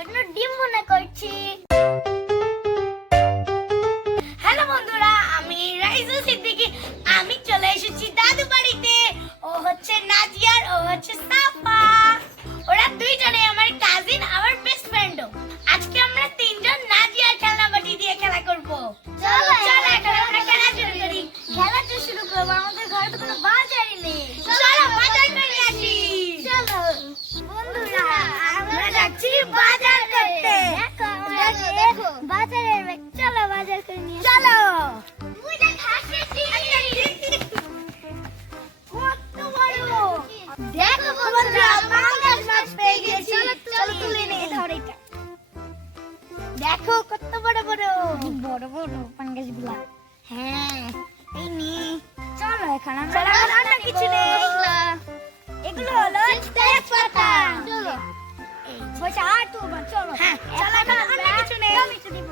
জন্য ডিম ভুনা করছি। হ্যালো বন্ধুরা, আমি রাইজু সিদ্দিকী। আমি চলে এসেছি দাদু বাড়িতে। ও হচ্ছে নাজিয়ার, ও হচ্ছে সাফা। ওরা দুইজনে আমার কাজিন, আমার বেস্ট ফ্রেন্ডও। আজকে আমরা তিনজন নাজিয়ার খেলনা বাটি দিয়ে খেলা করব। চলো চলো এখন আমরা খেলা শুরু করি। খেলাটা শুরু করব। আমাদের ঘরে তো কোনো বাজারই নেই। চলো বাজার করে আসি। চলো বন্ধুরা, আমরা যাচ্ছি বাজার করতে। দেখো বাজারের ব্যাগ। চলো বাজার করে নিয়ে চলো। কত বড়! দেখো বন্ধুরা, পাঙ্গাস মাছ পেয়ে গেছি। চলো তুলে নিয়ে ধর এটা। দেখো কত বড় বড় বড় বড় পাঙ্গাস গুলা। হ্যাঁ এই নি। চলো এখন আমরা রান্না কিছু নেই। এগুলো হলো তেজপাতা। চলো বসে আর তো চলো। হ্যাঁ চলো এখন রান্না কিছু নেই। টমেটো দিব।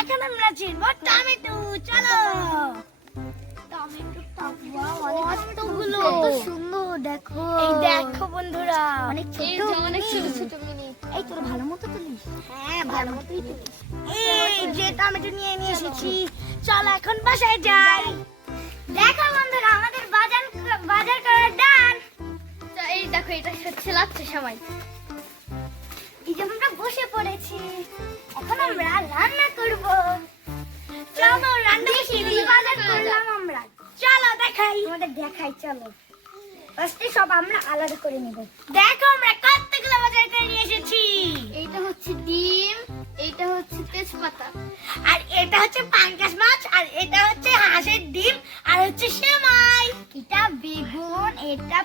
এখন আমরা চিনব টমেটো। চলো টমেটোটা কতগুলো, কত সুন্দর। দেখো এই দেখো বন্ধুরা, অনেক ছোট, অনেক ছোট ছোট মিনি। এই তোর ভালো মতো তুলিস। হ্যাঁ ভালো মতোই তুলিস। এই যে টমেটো নিয়ে এসেছি। চল এখন বাসায় যাই। দেখো বন্ধুরা, আমাদের বাজার করার ডান। এই দেখো, এটা হচ্ছে লাচ্ছা সবাই। এই যে আমরা বসে পড়েছি। এখন আমরা রান্না করব। চলো রান্না শিখি। বাজার করলাম আমরা। চলো দেখাই। আমাদের দেখাই চলো। ফার্স্টে সব আমরা আলাদা করে নেব। দেখো আমরা কতগুলো বাজার করে নিয়ে এসেছি। এইটা হচ্ছে ডিম, এইটা হচ্ছে তেজপাতা, আর এটা হচ্ছে পাঙ্গাস মাছ, আর এটা হচ্ছে হাঁসের ডিম, আর হচ্ছে সেমাই। এটা বেগুন, এটা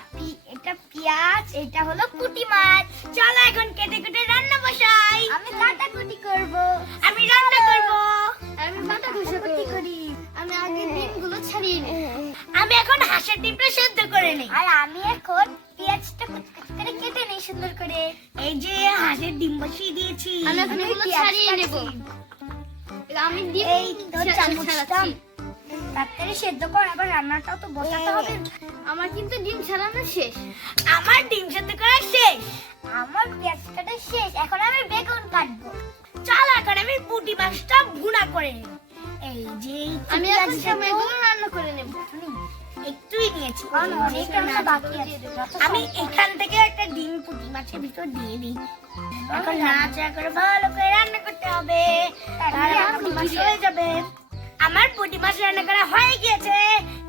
পেঁয়াজ, এটা হলো পুঁটি মাছ। চলো এখন কেটে কেটে রান্না বসাই। আমি কাটাকুটি করব। আমি রান্না করব। আমি বাটা ঘষা করি। আমি আগে ডিমগুলো ছাড়িয়ে নিই। আমি এখন হাঁসের ডিমটা সেদ্ধ করে নিই। আর আমি এখন পেঁয়াজটা কুচকুচ করে কেটে নিই সুন্দর করে। এই যে হাঁসের ডিম বসিয়ে দিয়েছি। আমি এখন এগুলো ছাড়িয়ে নেব। আমি ডিম এই তো চামচটা তাড়াতাড়ি সেদ্ধ কর, আবার রান্নাটাও তো বসাতে হবে। আমার কিন্তু ডিম ছাড়ানো শেষ। আমার ডিম সেদ্ধ করা শেষ। আমার পেঁয়াজ কাটা শেষ। এখন আমি বেগুন কাটবো। চল এখন আমি পুঁটি মাছটা ভুনা করে নেব। এই যে আমি এখন সময়গুলো রান্না করে নেব। একটুই নিয়েছি, কারণ অনেক রান্না বাকি আছে। আমি এখান থেকে একটা ডিম পুঁটি মাছের ভিতর দিয়ে দিই। এখন নাড়াচাড়া করে ভালো করে রান্না করতে হবে, তাহলে পুঁটি মাছ হয়ে যাবে। আমার পুঁটি মাছ রান্না করা হয়ে গিয়েছে।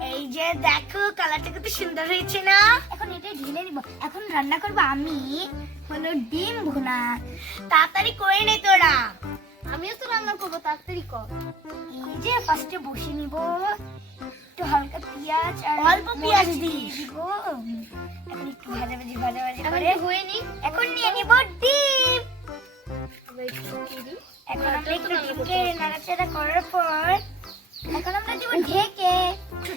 এই যে দেখো কালারটা কত সুন্দর হয়েছে না। এখন এটা ঢেলে দিব। এখন রান্না করবো আমি হলো ডিম ভুনা। তাড়াতাড়ি করে নে তোরা। আমিও তো রান্না করবো, তাড়াতাড়ি কর। এই যে ফার্স্টে বসে নিব। একটু হালকা পেঁয়াজ আর অল্প পেঁয়াজ দিয়ে দিব। এখন একটু ভাজাভাজি করে হয়ে নি। এখন নিয়ে নিব ডিম। এখন আমরা একটু ডিমকে নাড়াচাড়া করার পর এখন আমরা দিব ঢেকে।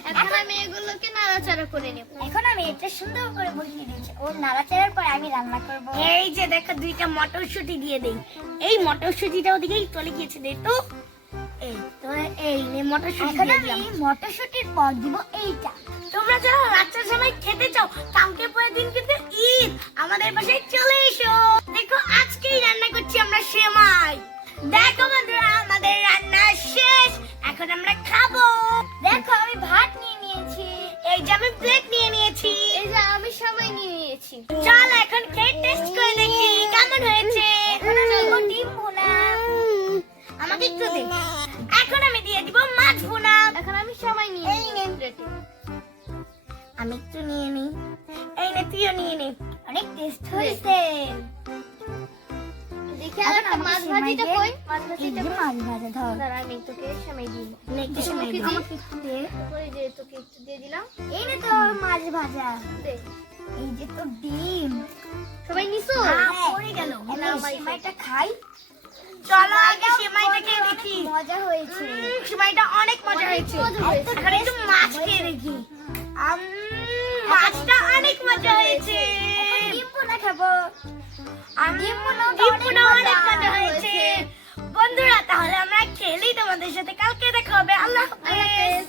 এখন আমি এগুলোকে নাড়াচাড়া করে নেব। এখন আমি এটা সুন্দর করে বসিয়ে দিয়েছি। ও নাড়াচাড়ার পর আমি রান্না করব। এই যে দেখো দুইটা মটরশুঁটি দিয়ে দেই। এই মটরশুঁটিটা ওদিকেই চলে গিয়েছে, দে তো। এই তো এই নে মটরশুঁটি দিয়ে দিলাম। আমি মটরশুঁটির পর দিব এইটা। তোমরা যারা রাতের সময় খেতে চাও, কালকে পরের দিন কিন্তু ঈদ, আমাদের বাসায় চলে এসো। দেখো আজকেই রান্না করছি আমরা সেমাই। দেখো বন্ধুরা, আমাদের রান্না শেষ। এখন আমরা খাবো। দেখো আমি ভাত নিয়ে নিয়েছি। এই যে আমি প্লেট নিয়ে নিয়েছি। এই যে আমি সবাই নিয়ে নিয়েছি। চল এখন খেয়ে টেস্ট করে দেখি কেমন হয়েছে। এখন আমি দিব ডিম ভুনা। আমাকে একটু দে। এখন আমি দিয়ে দিব মাছ ভুনা। এখন আমি সবাই নিয়ে এই নে। প্লেটে। আমি একটু নিয়ে নিই। এই নে তুইও নিয়ে নে। অনেক টেস্ট হয়েছে। দেখি আর একটা মাছ ভাজিটা কই? মাছ এই ভাজিটা যে কই? মাছ ভাজা ধর। দাঁড়া, আমি তোকে সময় দিই। নে একটু সময় দে। আমাকে একটু দে। তারপরে যে তোকে একটু দিয়ে দিলাম। এই নে তো মাছ ভাজা। দে। এই যে তো ডিম। সবাই নিছো? পড়ে গেল। না, আমার সেমাইটা খাই। চলো আগে সেমাইটা খেয়ে দেখি। মজা হয়েছে। সেমাইটা অনেক মজা হয়েছে। এখন একটু মাছ খেয়ে দেখি। মাছটা অনেক মজা হয়েছে। ডিম ভুনা খাবো। ডিম ভুনা অনেক মজা হয়েছে। বন্ধুরা তাহলে আমরা খেলি, তোমাদের সাথে কালকে দেখা হবে। আল্লাহ হাফেজ।